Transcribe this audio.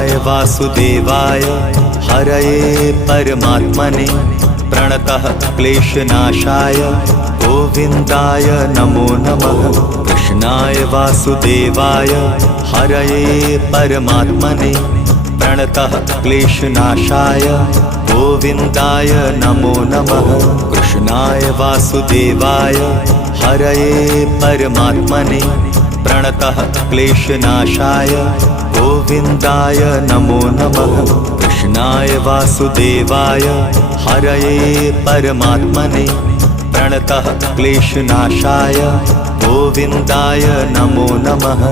कृष्णाय वासुदेवाय हरये परमात्मने प्रणतः क्लेशनाशाय गोविन्दाय नमो नमः। कृष्णाय वासुदेवाय हरये परमात्मने प्रणतः क्लेशनाशाय गोविन्दाय नमो नमः। कृष्णाय वासुदेवाय हरये परमात्मने प्रणतः क्लेशनाशाय गोविन्दाय नमो नमः। कृष्णाय वासुदेवाय हरये परमात्मने प्रणतः क्लेशनाशाय गोविन्दाय नमो नमः।